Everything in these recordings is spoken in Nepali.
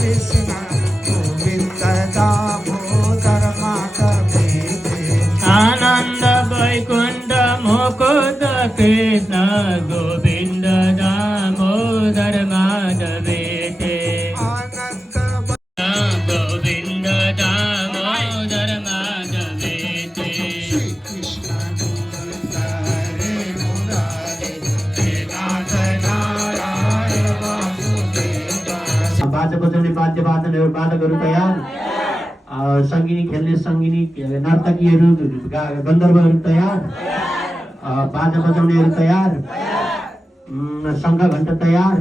कृष्ण गोविन्द दामोदर माधव आनन्द वैकुण्ठ मुकुन्द कृष्ण गोविन्द दामोदर माधव आनन्द गोविन्द दामोदर माधव श्री कृष्ण गोविन्द हरे मुरारे हे नाथ नारायण वासुदेव बाजा बजाउने वाद्यवादनहरू वादकहरू तयार सङ्गिनी खेल्ने सङ्गिनी नर्तकीहरू गन्धर्वहरू तयार बाजा बजाउनेहरू तयार शङ्ख घण्ट तयार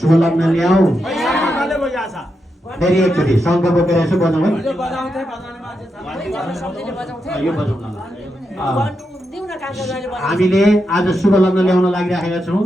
शुभ लग्न ल्याऊ फेरि एकचोटि शङ्ख बोकेर यसो बजाउँ है यो बजाउन हामीले आज शुभ लग्न ल्याउन लागिराखेका छौँ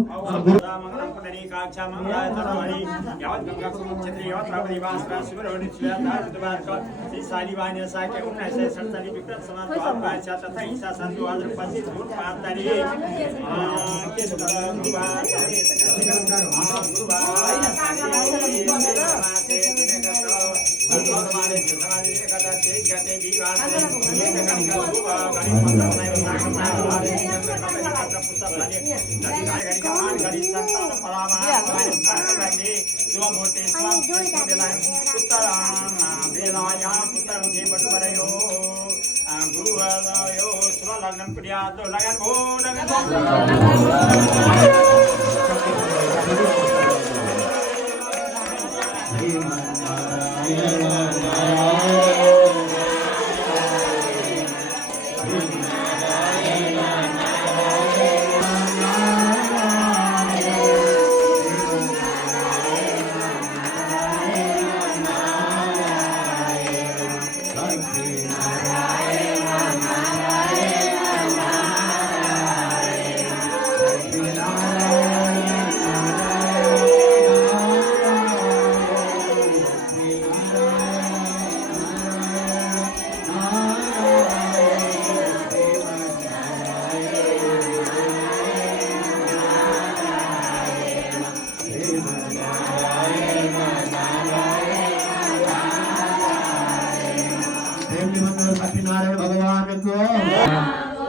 सत्यनारायण भगवान को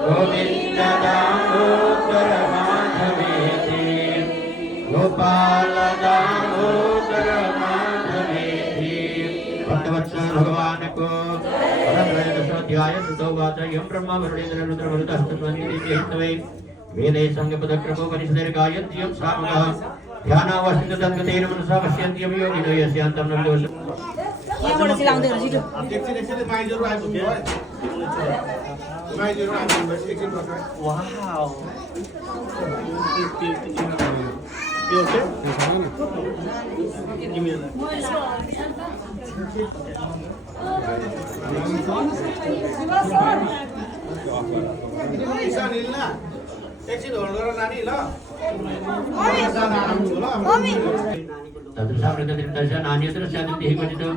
गोविंद दामोदर माधवेति गोपाल दामोदर माधवेति भक्तवत्सल भगवान को अध्याय सुतोवाच यं ब्रह्मा वरुणेन्द्र रुद्र मरुतस्तत्वनि हेतवे वेदे संगपदक्रमो कनिष्ठैर् गायन्त्यं सामगः ध्यानावस्थित तद्गतेन मनसा पश्यन्त्यं योगिनो यस्यान्तं न विदुष यहाँबाट चाहिँ लाउँदै गर्छु छिटो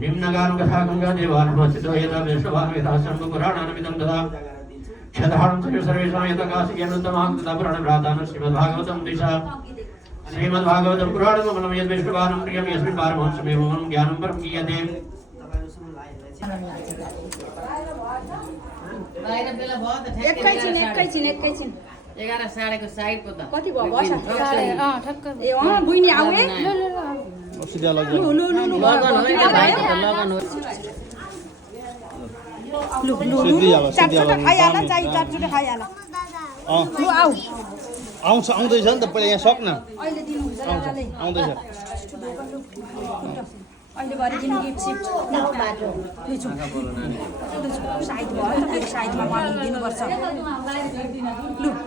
निम्नगान कथा गंगा देवान मस्तितो यदा विश्वभान यथा सर्व पुराणानमिदं तदा क्षधारं सर्वेषां यथा काशिकेनुत्तमां तथा पुराणभ्रातानं श्रीमद्भागवतं दिशा श्रीमद्भागवतं पुराणममलं यद् विष्णुवानं प्रियं यस्मिन् पारमहंसमेवं ज्ञानं परं गीयते एकैछिन 11 साढेको साइड पो त कति भयो बस ठक्क ए बुइनी आउ ए लगन चारचोटि खाइहाल चारचोटि खाइहाल लु आऊ आउँछ आउँदैछ नि त पहिला यहाँ सक्न अहिले दिनुहुन्छ आउँदैछ अहिले भरे दिनु गिफ्ट सिफ्ट साइड भयो एक साइडमा मलाई दिनुपर्छ लु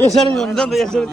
यसरी हुन्छ नि त यसरी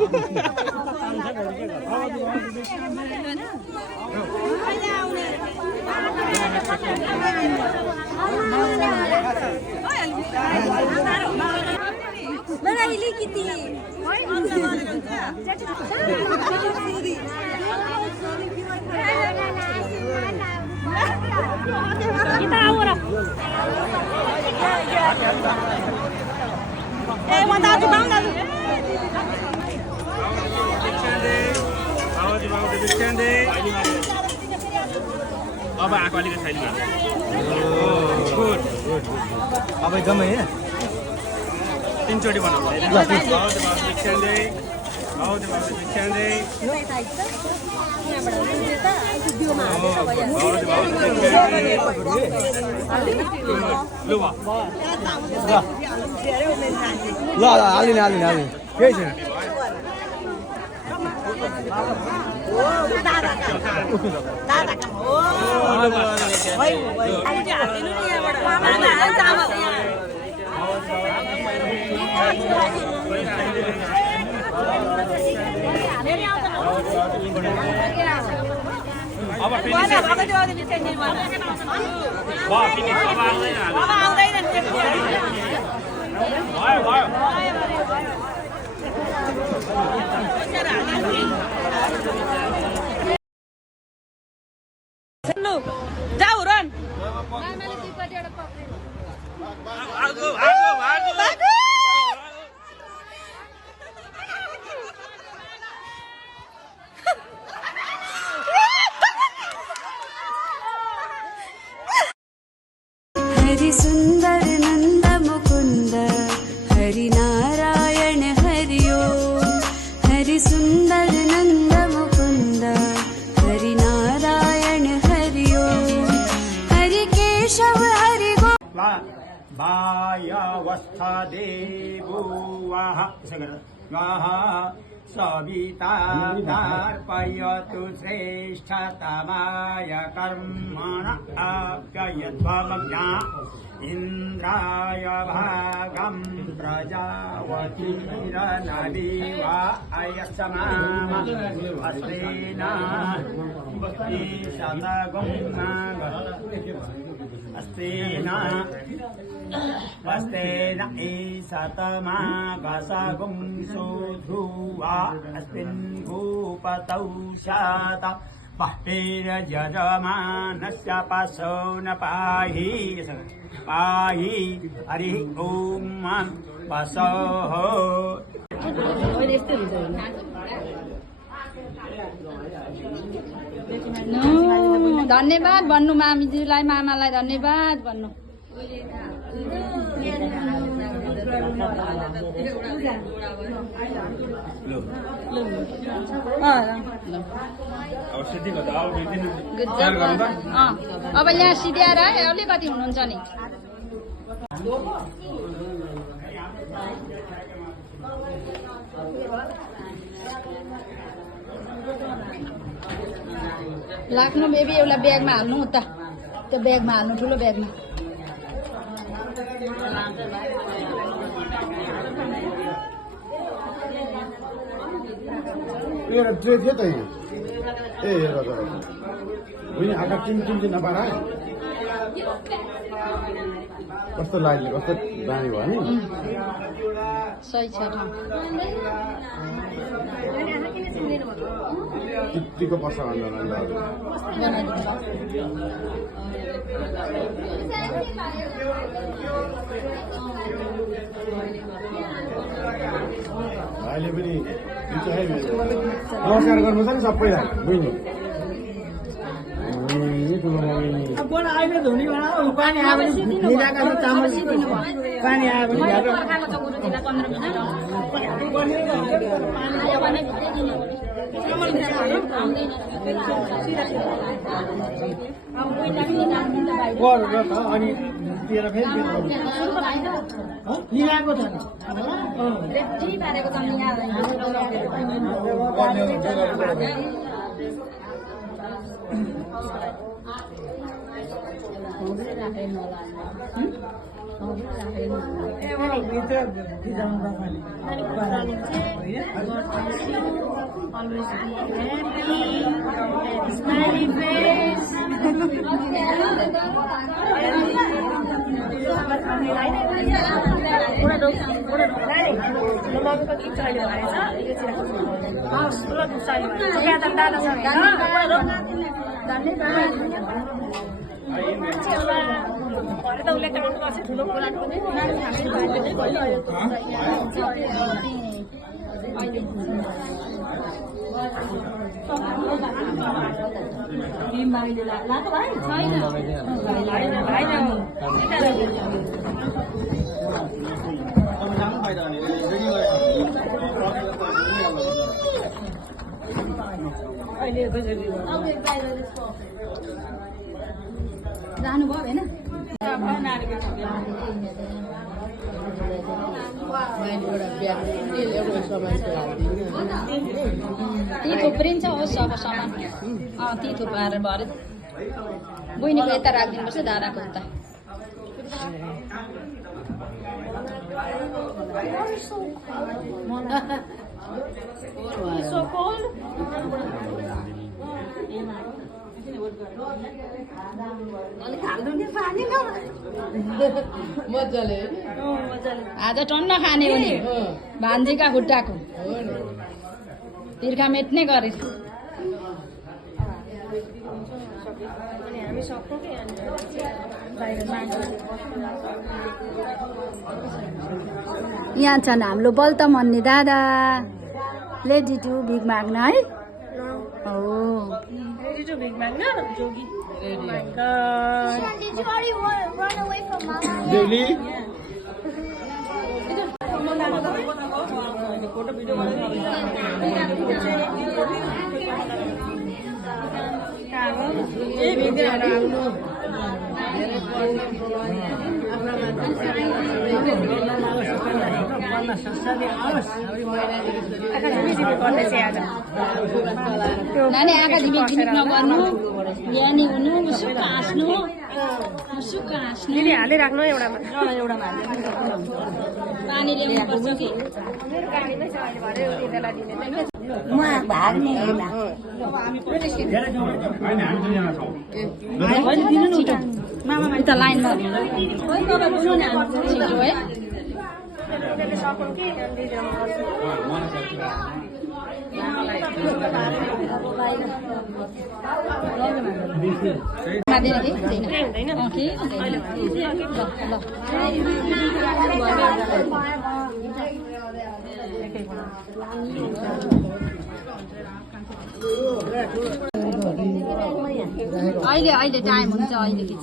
अब आएको अलिकति छैन गुड अब एकदमै तीनचोटि बनाउनु ल हालिने केही छैन जाऊ रन हरि सुंदर नंद मुकुंद हरि नारायण हरि ओम हरि सुंदर नंद मुकुंद हरि नारायण हरि ओम हरि केशव हरि गो वायवस्था देवो वाह सविता तर्पयतु श्रेष्ठतमाय कर्मण अव्ययध्वमज्ञा इन्द्राय भागं प्रजावतीरनदीवा अयसमाम अस्तेन अस्तेन ईशतमा गसगुं सुध्रुवा अस्मिन् भूपतौ शात पष्टिर्यजमानस्य पशो न पाहि पाहि हरिः ॐ पशोः धन्यवाद भन्नु मामीजीलाई मामालाई धन्यवाद भन्नु अब यहाँ सिध्याएर अलिकति हुनुहुन्छ नि लाग्नु बेबी एउटा ब्यागमा हाल्नु उता त्यो ब्यागमा हाल्नु ठुलो ब्यागमा ट्रे थियो त ए आँखा टिम नपारा कस्तो लाग्यो कस्तो दामी भयो नि सही छ यतिको पर्छ भन्दा अहिले पनि नमस्कार गर्नु छ नि सबैलाई बहिनी कोण अहिले धुनी बनाऊ पानी आयो भने मिलाका चामल पानी आयो भने अनि तेह्र फेरि मिलाएको छ जानुभयो होइन ती थुप्रिन्छ होस् अब सामान ती थुपाएर भरे बहिनीको यता राखिदिनुपर्छ दादाको उता आज टन्न खाने हो नि भान्जीका खुट्टाको तिर्खा मेट्ने गरे यहाँ छन् हाम्रो बल्त मन्ने दादा लेडी टु भिख माग्न है Did you big man? No, Jogi. Oh my God. Did you already run away from Mama? Really? नानी आँखा झिमिक झिमिक नगर्नु बिहानी हुनु मुसुक्क हाँस्नु दिदी हालै राख्नु एउटामा पानी ल्याउनु पर्छ कि मामा त लाइनमा छिटो है खाँदैन कि अहिले अहिले टाइम हुन्छ अहिले के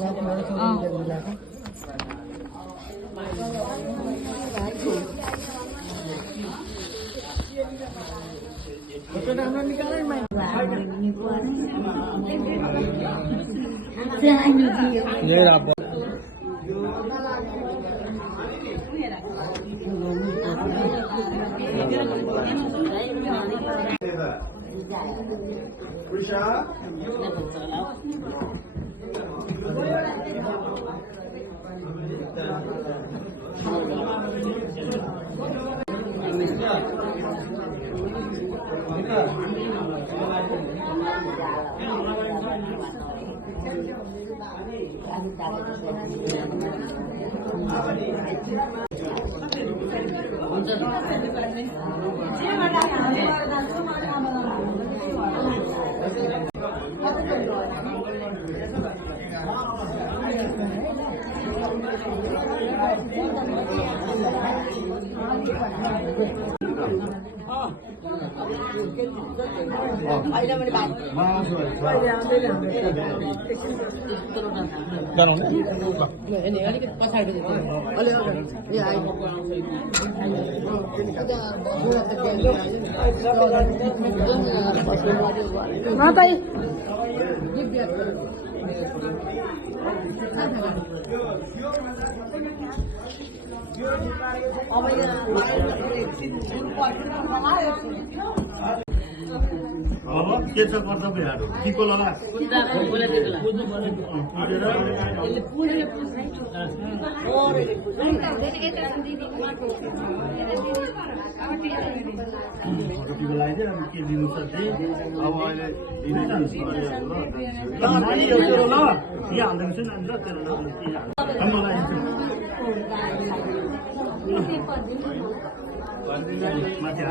अलिकति पछाडि अब के छ कर्तव्यहरू टिको लगा टिको लगाइदियो अब के दिनु छ चाहिँ अब अहिले दिनै जान्छ ल यहाँ हाल्दैछु नि अन्त तेरो के हाल्छ मलाई माथि